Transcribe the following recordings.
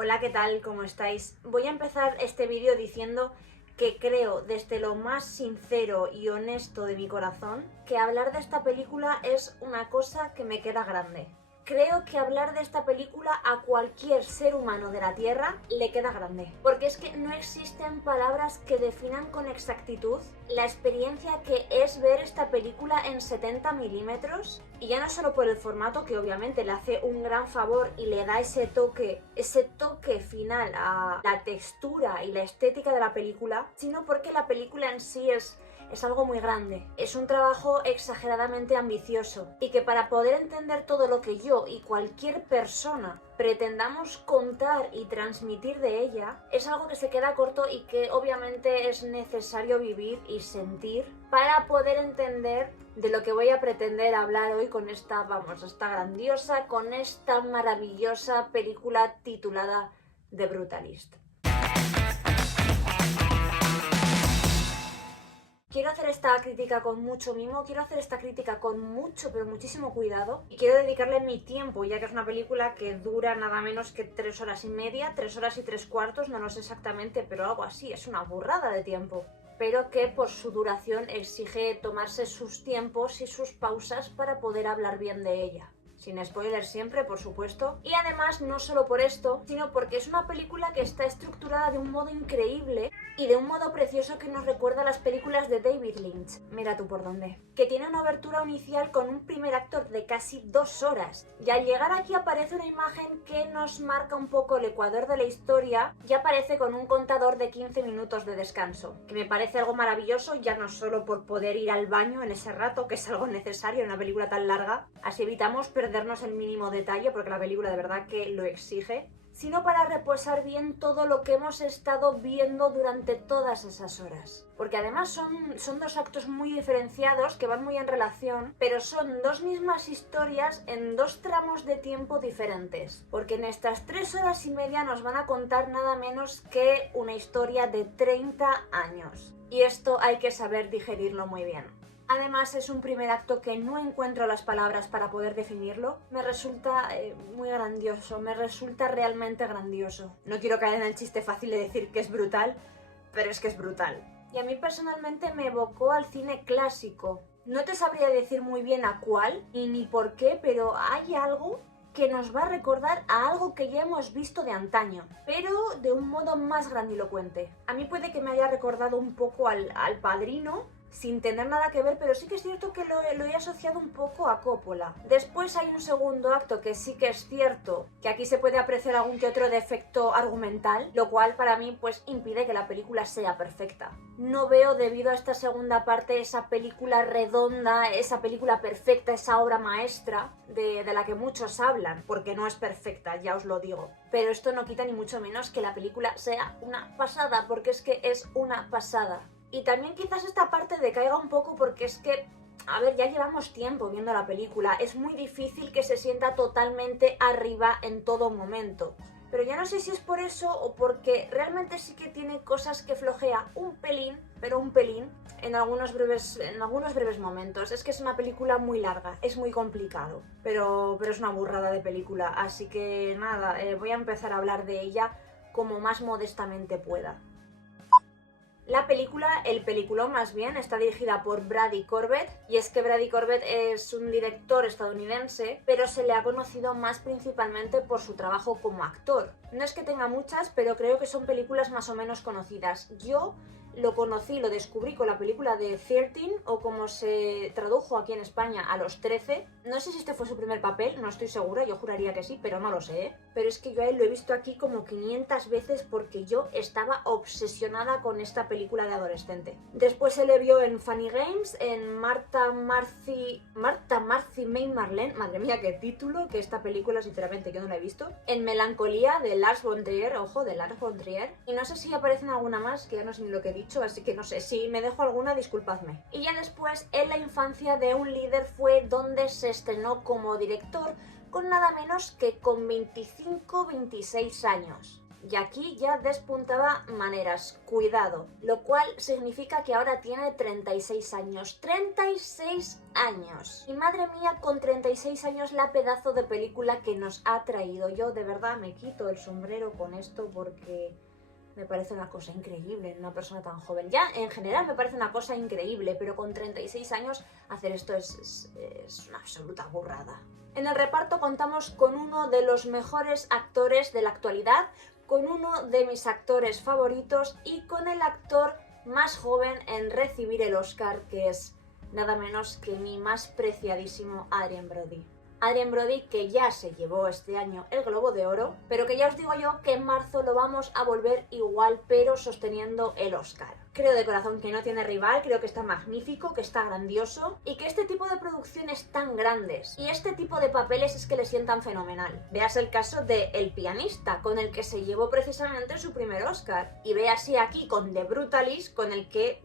Hola, ¿qué tal? ¿Cómo estáis? Voy a empezar este vídeo diciendo que creo desde lo más sincero y honesto de mi corazón que hablar de esta película es una cosa que me queda grande. Creo que hablar de esta película a cualquier ser humano de la Tierra le queda grande. Porque es que no existen palabras que definan con exactitud la experiencia que es ver esta película en 70 milímetros. Y ya no solo por el formato, que obviamente le hace un gran favor y le da ese toque final a la textura y la estética de la película, sino porque la película en sí es algo muy grande, es un trabajo exageradamente ambicioso y que para poder entender todo lo que yo y cualquier persona pretendamos contar y transmitir de ella, es algo que se queda corto y que obviamente es necesario vivir y sentir para poder entender de lo que voy a pretender hablar hoy con esta grandiosa, con esta maravillosa película titulada The Brutalist. Quiero hacer esta crítica con mucho mimo, quiero hacer esta crítica con mucho, pero muchísimo cuidado y quiero dedicarle mi tiempo, ya que es una película que dura nada menos que 3 horas y media, 3 horas y 3/4, no lo sé exactamente, pero algo así, es una burrada de tiempo. Pero que por su duración exige tomarse sus tiempos y sus pausas para poder hablar bien de ella. Sin spoilers siempre, por supuesto. Y además, no solo por esto, sino porque es una película que está estructurada de un modo increíble y de un modo precioso que nos recuerda a las películas de David Lynch. Mira tú por dónde. Que tiene una abertura inicial con un primer acto de casi 2 horas. Y al llegar aquí aparece una imagen que nos marca un poco el ecuador de la historia y aparece con un contador de 15 minutos de descanso. Que me parece algo maravilloso, ya no solo por poder ir al baño en ese rato, que es algo necesario en una película tan larga. Así evitamos perdernos el mínimo detalle, porque la película de verdad que lo exige, sino para reposar bien todo lo que hemos estado viendo durante todas esas horas. Porque además son 2 actos muy diferenciados que van muy en relación, pero son 2 mismas historias en 2 tramos de tiempo diferentes. Porque en estas 3 horas y media nos van a contar nada menos que una historia de 30 años. Y esto hay que saber digerirlo muy bien. Además es un primer acto que no encuentro las palabras para poder definirlo. Me resulta muy grandioso, me resulta realmente grandioso. No quiero caer en el chiste fácil de decir que es brutal, pero es que es brutal. Y a mí personalmente me evocó al cine clásico. No te sabría decir muy bien a cuál ni por qué, pero hay algo que nos va a recordar a algo que ya hemos visto de antaño, pero de un modo más grandilocuente. A mí puede que me haya recordado un poco al Padrino, sin tener nada que ver, pero sí que es cierto que lo he asociado un poco a Coppola. Después hay un segundo acto que sí que es cierto que aquí se puede apreciar algún que otro defecto argumental, lo cual para mí pues impide que la película sea perfecta. No veo, debido a esta segunda parte, esa película redonda, esa película perfecta, esa obra maestra de la que muchos hablan, porque no es perfecta, ya os lo digo. Pero esto no quita ni mucho menos que la película sea una pasada, porque es que es una pasada. Y también quizás esta parte decaiga un poco porque es que, a ver, ya llevamos tiempo viendo la película. Es muy difícil que se sienta totalmente arriba en todo momento. Pero ya no sé si es por eso o porque realmente sí que tiene cosas que flojea un pelín, pero un pelín, en algunos breves momentos. Es que es una película muy larga, es muy complicado, pero es una burrada de película. Así que nada, voy a empezar a hablar de ella como más modestamente pueda. La película, el peliculón más bien, está dirigida por Brady Corbet, y es que Brady Corbet es un director estadounidense, pero se le ha conocido más principalmente por su trabajo como actor. No es que tenga muchas, pero creo que son películas más o menos conocidas. Yo lo conocí, lo descubrí con la película de 13, o como se tradujo aquí en España, a los 13. No sé si este fue su primer papel, no estoy segura, yo juraría que sí, pero no lo sé, ¿eh? Pero es que yo a él lo he visto aquí como 500 veces porque yo estaba obsesionada con esta película de adolescente. Después se le vio en Funny Games, en Martha, Marcy, May, Marlene, madre mía qué título, que esta película sinceramente yo no la he visto. En Melancolía, de Lars von Trier, ojo, de Lars von Trier. Y no sé si aparecen alguna más, que ya no sé ni lo que he dicho, así que no sé, si me dejo alguna, disculpadme. Y ya después, En la infancia de un líder, fue donde se estrenó como director, con nada menos que con 25-26 años. y aquí ya despuntaba maneras, cuidado, lo cual significa que ahora tiene 36 años. ¡36 años! Y madre mía, con 36 años la pedazo de película que nos ha traído. Yo de verdad me quito el sombrero con esto porque me parece una cosa increíble en una persona tan joven. Ya, en general me parece una cosa increíble, pero con 36 años hacer esto es una absoluta burrada. En el reparto contamos con uno de los mejores actores de la actualidad, con uno de mis actores favoritos y con el actor más joven en recibir el Oscar, que es nada menos que mi más preciadísimo Adrien Brody. Adrien Brody, que ya se llevó este año el Globo de Oro, pero que ya os digo yo que en marzo lo vamos a volver igual, pero sosteniendo el Oscar. Creo de corazón que no tiene rival, creo que está magnífico, que está grandioso y que este tipo de producciones tan grandes y este tipo de papeles es que le sientan fenomenal. Veas el caso de El pianista, con el que se llevó precisamente su primer Oscar, y véase aquí con The Brutalist, con el que,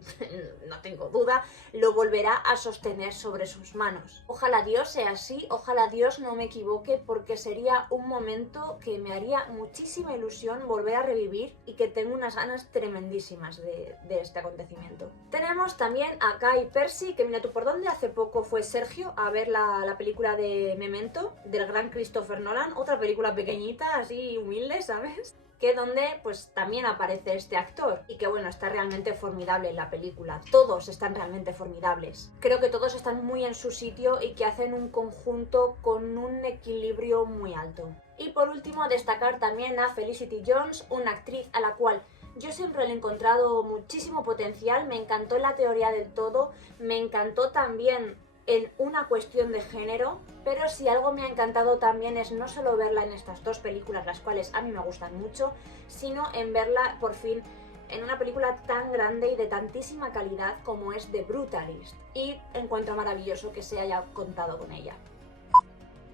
no tengo duda, lo volverá a sostener sobre sus manos. Ojalá Dios sea así, ojalá Dios no me equivoque, porque sería un momento que me haría muchísima ilusión volver a revivir y que tengo unas ganas tremendísimas de este acontecimiento. Tenemos también a Guy Pearce, que mira tú por dónde, hace poco fue Sergio a ver la película de Memento, del gran Christopher Nolan, otra película pequeñita, así humilde, ¿sabes? Que donde pues también aparece este actor y que bueno, está realmente formidable en la película. Todos están realmente formidables. Creo que todos están muy en su sitio y que hacen un conjunto con un equilibrio muy alto. Y por último destacar también a Felicity Jones, una actriz a la cual yo siempre le he encontrado muchísimo potencial, me encantó en La teoría del todo, me encantó también en Una cuestión de género, pero si algo me ha encantado también es no solo verla en estas dos películas, las cuales a mí me gustan mucho, sino en verla por fin en una película tan grande y de tantísima calidad como es The Brutalist, y encuentro maravilloso que se haya contado con ella.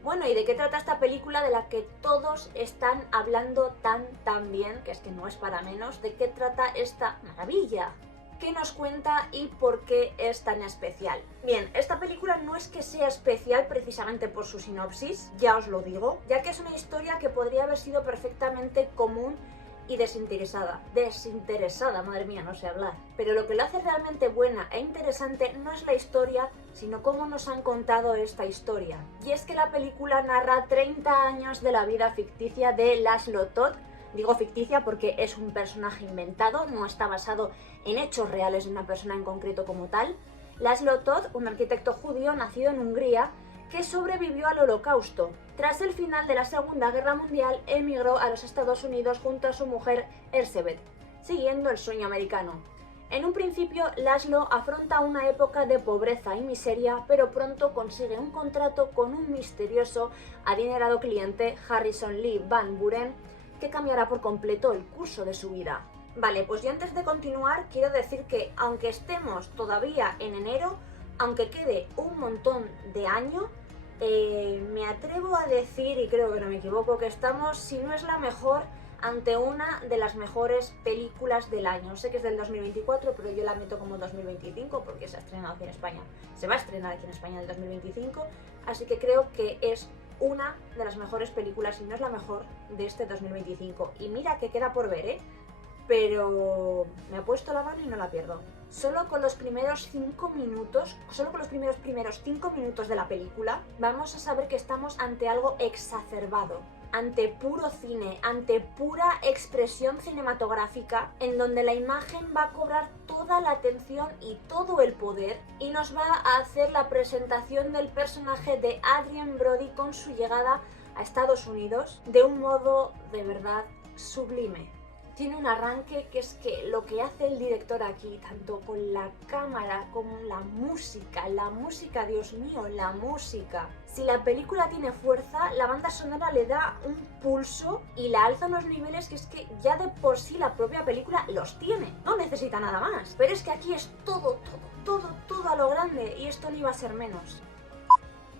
Bueno, ¿y de qué trata esta película de la que todos están hablando tan bien, que es que no es para menos? ¿De qué trata esta maravilla? ¿Qué nos cuenta y por qué es tan especial? Bien, esta película no es que sea especial precisamente por su sinopsis, ya os lo digo, ya que es una historia que podría haber sido perfectamente común y desinteresada. Desinteresada, madre mía, no sé hablar. Pero lo que lo hace realmente buena e interesante no es la historia, sino cómo nos han contado esta historia. Y es que la película narra 30 años de la vida ficticia de Laszlo Todd. Digo ficticia porque es un personaje inventado, no está basado en hechos reales de una persona en concreto como tal. Laszlo Todd, un arquitecto judío nacido en Hungría, que sobrevivió al Holocausto. Tras el final de la Segunda Guerra Mundial, emigró a los Estados Unidos junto a su mujer Erzsébet, siguiendo el sueño americano. En un principio, Laszlo afronta una época de pobreza y miseria, pero pronto consigue un contrato con un misterioso, adinerado cliente, Harrison Lee Van Buren, que cambiará por completo el curso de su vida. Vale, pues yo antes de continuar quiero decir que aunque estemos todavía en enero, aunque quede un montón de año, me atrevo a decir, y creo que no me equivoco, que estamos, si no es la mejor, ante una de las mejores películas del año. Sé que es del 2024, pero yo la meto como 2025 porque se ha estrenado aquí en España. Se va a estrenar aquí en España en el 2025, así que creo que es una de las mejores películas, si no es la mejor, de este 2025. Y mira que queda por ver, ¿eh? Pero me ha puesto la mano y no la pierdo. Solo con los primeros 5 minutos, solo con los primeros 5 minutos de la película, vamos a saber que estamos ante algo exacerbado, ante puro cine, ante pura expresión cinematográfica, en donde la imagen va a cobrar toda la atención y todo el poder, y nos va a hacer la presentación del personaje de Adrien Brody con su llegada a Estados Unidos de un modo de verdad sublime. Tiene un arranque que es que lo que hace el director aquí, tanto con la cámara como la música, Dios mío, la música. Si la película tiene fuerza, la banda sonora le da un pulso y la alza a unos niveles que es que ya de por sí la propia película los tiene, no necesita nada más. Pero es que aquí es todo a lo grande, y esto no iba a ser menos.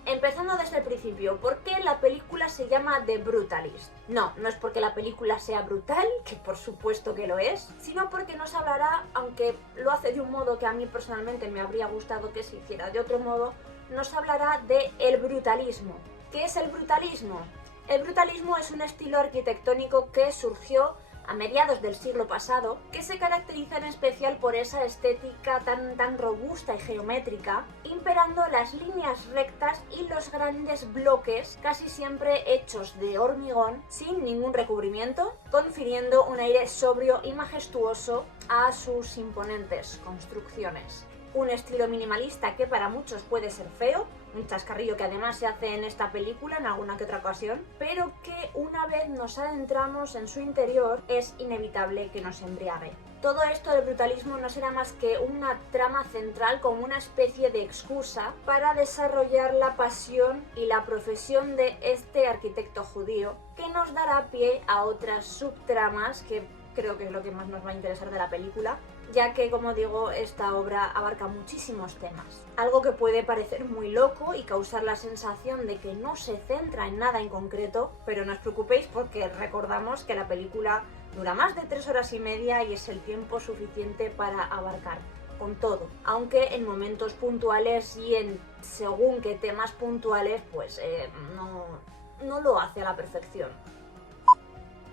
Empezando desde el principio, ¿por qué la película se llama The Brutalist? No es porque la película sea brutal, que por supuesto que lo es, sino porque nos hablará, aunque lo hace de un modo que a mí personalmente me habría gustado que se hiciera de otro modo, nos hablará de el brutalismo. ¿Qué es el brutalismo? El brutalismo es un estilo arquitectónico que surgió a mediados del siglo pasado, que se caracteriza en especial por esa estética tan robusta y geométrica, imperando las líneas rectas y los grandes bloques, casi siempre hechos de hormigón, sin ningún recubrimiento, confiriendo un aire sobrio y majestuoso a sus imponentes construcciones. Un estilo minimalista que para muchos puede ser feo, un chascarrillo que además se hace en esta película en alguna que otra ocasión, pero que una vez nos adentramos en su interior es inevitable que nos embriague. Todo esto del brutalismo no será más que una trama central como una especie de excusa para desarrollar la pasión y la profesión de este arquitecto judío, que nos dará pie a otras subtramas que creo que es lo que más nos va a interesar de la película, ya que, como digo, esta obra abarca muchísimos temas. Algo que puede parecer muy loco y causar la sensación de que no se centra en nada en concreto, pero no os preocupéis porque recordamos que la película dura más de 3 horas y media y es el tiempo suficiente para abarcar con todo, aunque en momentos puntuales y en según qué temas puntuales, pues no lo hace a la perfección.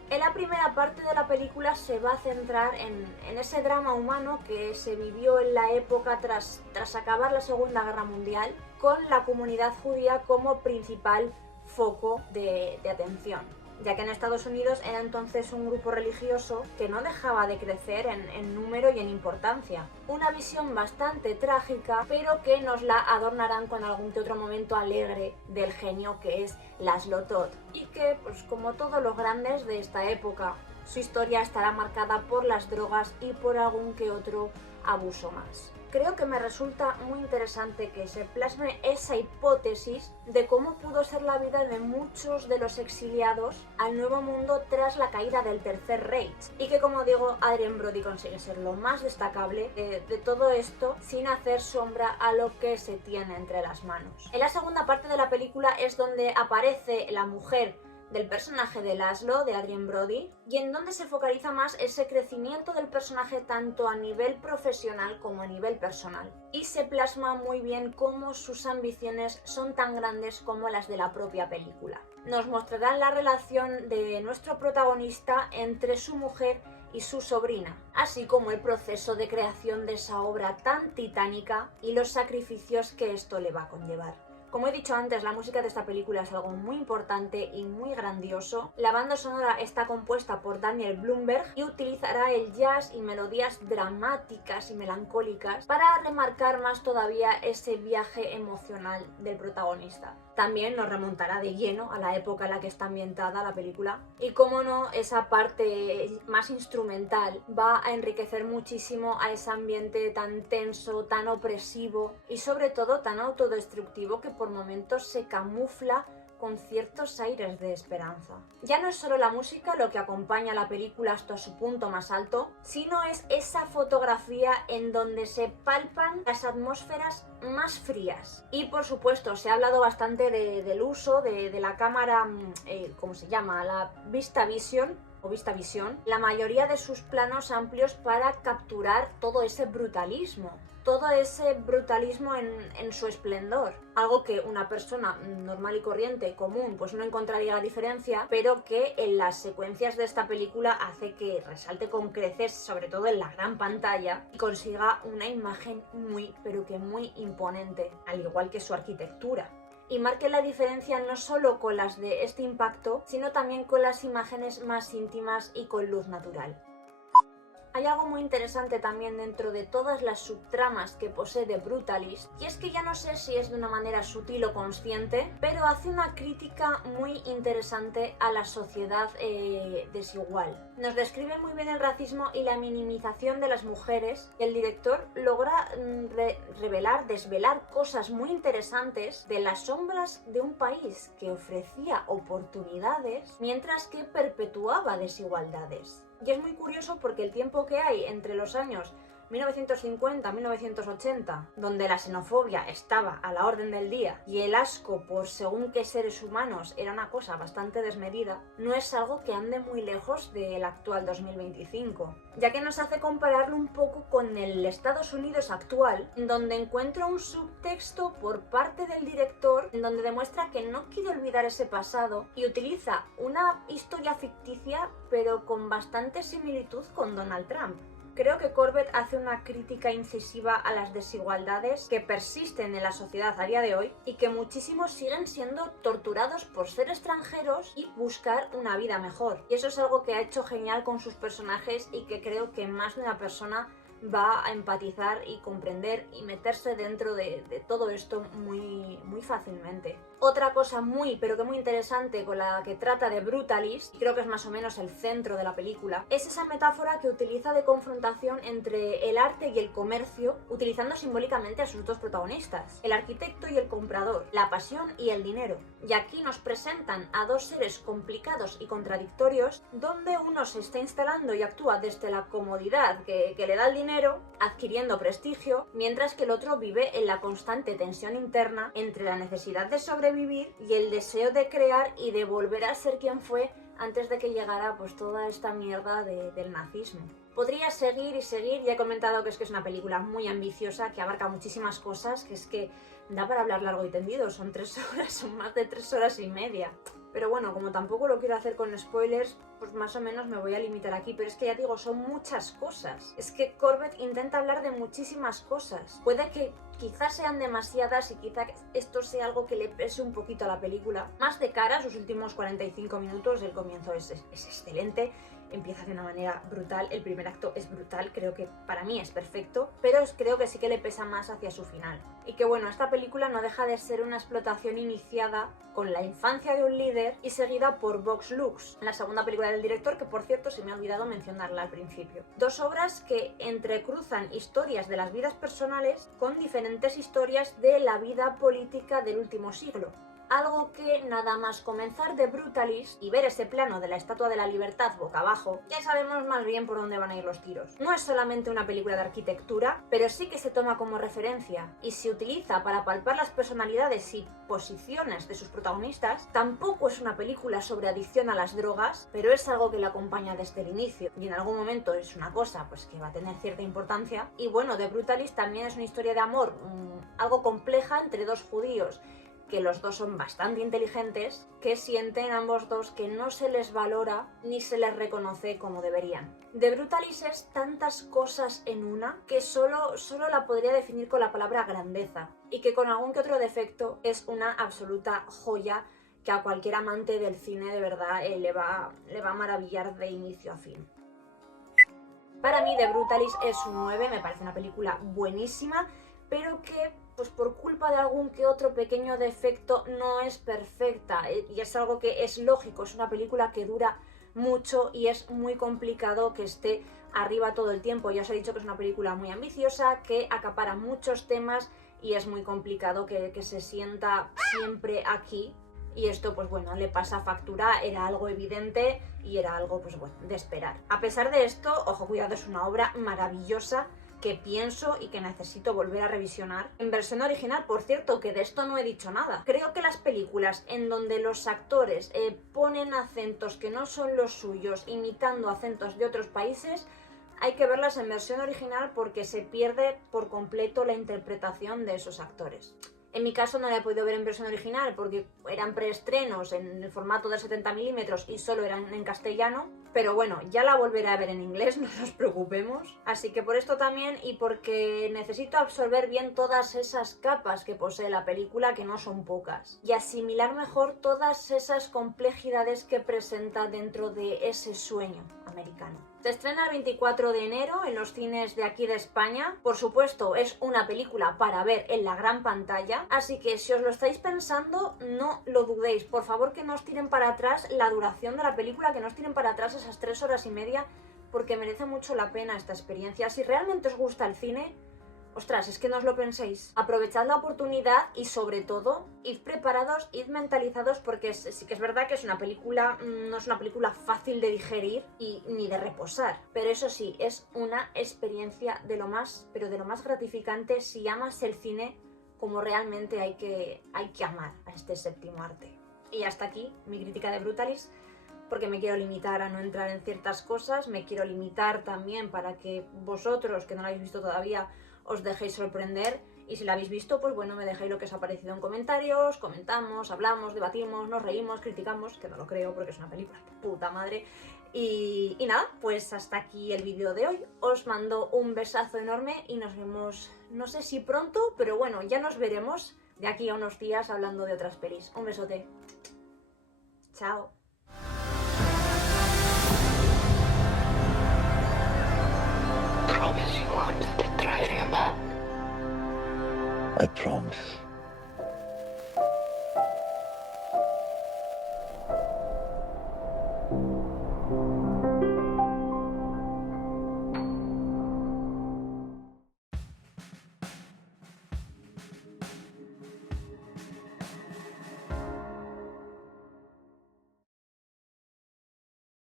En la primera parte de la película se va a centrar en ese drama humano que se vivió en la época tras acabar la Segunda Guerra Mundial, con la comunidad judía como principal foco de atención, ya que en Estados Unidos era entonces un grupo religioso que no dejaba de crecer en número y en importancia. Una visión bastante trágica, pero que nos la adornarán con algún que otro momento alegre del genio que es Laszlo Todd, y que, pues como todos los grandes de esta época, su historia estará marcada por las drogas y por algún que otro abuso más. Creo que me resulta muy interesante que se plasme esa hipótesis de cómo pudo ser la vida de muchos de los exiliados al Nuevo Mundo tras la caída del Tercer Reich, y que, como digo, Adrien Brody consigue ser lo más destacable de todo esto sin hacer sombra a lo que se tiene entre las manos. En la segunda parte de la película es donde aparece la mujer del personaje de Laszlo, de Adrien Brody, y en donde se focaliza más ese crecimiento del personaje tanto a nivel profesional como a nivel personal. Y se plasma muy bien cómo sus ambiciones son tan grandes como las de la propia película. Nos mostrarán la relación de nuestro protagonista entre su mujer y su sobrina, así como el proceso de creación de esa obra tan titánica y los sacrificios que esto le va a conllevar. Como he dicho antes, la música de esta película es algo muy importante y muy grandioso. La banda sonora está compuesta por Daniel Blumberg y utilizará el jazz y melodías dramáticas y melancólicas para remarcar más todavía ese viaje emocional del protagonista. También nos remontará de lleno a la época en la que está ambientada la película. Y como no, esa parte más instrumental va a enriquecer muchísimo a ese ambiente tan tenso, tan opresivo y sobre todo tan autodestructivo que por momentos se camufla con ciertos aires de esperanza. Ya no es solo la música lo que acompaña a la película hasta su punto más alto, sino es esa fotografía en donde se palpan las atmósferas más frías. Y por supuesto se ha hablado bastante del uso de la cámara, ¿cómo se llama? La VistaVision o VistaVision, la mayoría de sus planos amplios para capturar todo ese brutalismo en su esplendor. Algo que una persona normal y corriente, común, pues no encontraría la diferencia, pero que en las secuencias de esta película hace que resalte con creces, sobre todo en la gran pantalla, y consiga una imagen muy, pero que muy imponente, al igual que su arquitectura. Y marque la diferencia no solo con las de este impacto, sino también con las imágenes más íntimas y con luz natural. Hay algo muy interesante también dentro de todas las subtramas que posee The Brutalist, y es que ya no sé si es de una manera sutil o consciente, pero hace una crítica muy interesante a la sociedad desigual. Nos describe muy bien el racismo y la minimización de las mujeres, y el director logra desvelar cosas muy interesantes de las sombras de un país que ofrecía oportunidades mientras que perpetuaba desigualdades. Y es muy curioso porque el tiempo que hay entre los años 1950-1980, donde la xenofobia estaba a la orden del día y el asco por según qué seres humanos era una cosa bastante desmedida, no es algo que ande muy lejos del actual 2025, ya que nos hace compararlo un poco con el Estados Unidos actual, donde encuentro un subtexto por parte del director en donde demuestra que no quiere olvidar ese pasado y utiliza una historia ficticia pero con bastante similitud con Donald Trump. Creo que Corbett hace una crítica incisiva a las desigualdades que persisten en la sociedad a día de hoy y que muchísimos siguen siendo torturados por ser extranjeros y buscar una vida mejor. Y eso es algo que ha hecho genial con sus personajes y que creo que más de una persona va a empatizar y comprender y meterse dentro de todo esto muy fácilmente. Otra cosa muy interesante con la que trata de Brutalist, y creo que es más o menos el centro de la película, es esa metáfora que utiliza de confrontación entre el arte y el comercio, utilizando simbólicamente a sus dos protagonistas, el arquitecto y el comprador, la pasión y el dinero. Y aquí nos presentan a dos seres complicados y contradictorios, donde uno se está instalando y actúa desde la comodidad que le da el dinero, adquiriendo prestigio, mientras que el otro vive en la constante tensión interna entre la necesidad de sobrevivir y el deseo de crear y de volver a ser quien fue antes de que llegara pues toda esta mierda del nazismo. Podría seguir y seguir, ya he comentado que es una película muy ambiciosa, que abarca muchísimas cosas, que es que da para hablar largo y tendido, son 3 horas, son más de 3 horas y media. Pero bueno, como tampoco lo quiero hacer con spoilers, pues más o menos me voy a limitar aquí, pero es que ya digo, son muchas cosas. Es que Corbett intenta hablar de muchísimas cosas. Puede que quizás sean demasiadas y quizá esto sea algo que le pese un poquito a la película. Más de cara a sus últimos 45 minutos, el comienzo es excelente. Empieza de una manera brutal, el primer acto es brutal, creo que para mí es perfecto, pero creo que sí que le pesa más hacia su final. Y que bueno, esta película no deja de ser una explotación iniciada con la infancia de un líder y seguida por Vox Lux, la segunda película del director, que por cierto se me ha olvidado mencionarla al principio. Dos obras que entrecruzan historias de las vidas personales con diferentes historias de la vida política del último siglo. Algo que nada más comenzar de Brutalist y ver ese plano de la Estatua de la Libertad boca abajo, ya sabemos más bien por dónde van a ir los tiros. No es solamente una película de arquitectura, pero sí que se toma como referencia y se utiliza para palpar las personalidades y posiciones de sus protagonistas. Tampoco es una película sobre adicción a las drogas, pero es algo que la acompaña desde el inicio y en algún momento es una cosa pues que va a tener cierta importancia. Y bueno, The Brutalist también es una historia de amor algo compleja entre dos judíos, que los dos son bastante inteligentes, que sienten ambos dos que no se les valora ni se les reconoce como deberían. The Brutalist es tantas cosas en una que solo la podría definir con la palabra grandeza, y que con algún que otro defecto es una absoluta joya que a cualquier amante del cine de verdad le va a maravillar de inicio a fin. Para mí The Brutalist es un 9, me parece una película buenísima, pero que pues por culpa de algún que otro pequeño defecto no es perfecta, y es algo que es lógico, es una película que dura mucho y es muy complicado que esté arriba todo el tiempo. Ya os he dicho que es una película muy ambiciosa, que acapara muchos temas y es muy complicado que se sienta siempre aquí. Y esto, pues bueno, le pasa factura, era algo evidente y era algo, pues bueno, de esperar. A pesar de esto, ojo, cuidado, es una obra maravillosa que pienso y que necesito volver a revisionar. En versión original, por cierto, que de esto no he dicho nada. Creo que las películas en donde los actores ponen acentos que no son los suyos, imitando acentos de otros países, hay que verlas en versión original porque se pierde por completo la interpretación de esos actores. En mi caso no la he podido ver en versión original porque eran preestrenos en el formato de 70 milímetros y solo eran en castellano, pero bueno, ya la volveré a ver en inglés, no nos preocupemos. Así que por esto también, y porque necesito absorber bien todas esas capas que posee la película, que no son pocas, y asimilar mejor todas esas complejidades que presenta dentro de ese sueño americano. Se estrena el 24 de enero en los cines de aquí de España. Por supuesto, es una película para ver en la gran pantalla, así que si os lo estáis pensando, no lo dudéis. Por favor, que no os tiren para atrás la duración de la película, que no os tiren para atrás esas 3 horas y media, porque merece mucho la pena esta experiencia. Si realmente os gusta el cine, ostras, es que no os lo penséis. Aprovechad la oportunidad y sobre todo, id preparados, id mentalizados, porque sí que es verdad que es una película, no es una película fácil de digerir y ni de reposar. Pero eso sí, es una experiencia de lo más, pero de lo más gratificante si amas el cine como realmente hay que amar a este séptimo arte. Y hasta aquí mi crítica de Brutalis, porque me quiero limitar a no entrar en ciertas cosas, me quiero limitar también para que vosotros, que no la habéis visto todavía, os dejéis sorprender, y si la habéis visto, pues bueno, me dejáis lo que os ha parecido en comentarios, comentamos, hablamos, debatimos, nos reímos, criticamos, que no lo creo porque es una película de puta madre. Y nada, pues hasta aquí el vídeo de hoy. Os mando un besazo enorme y nos vemos, no sé si pronto, pero bueno, ya nos veremos de aquí a unos días hablando de otras pelis. Un besote. Chao. Promise you won't let it drive you mad. I promise.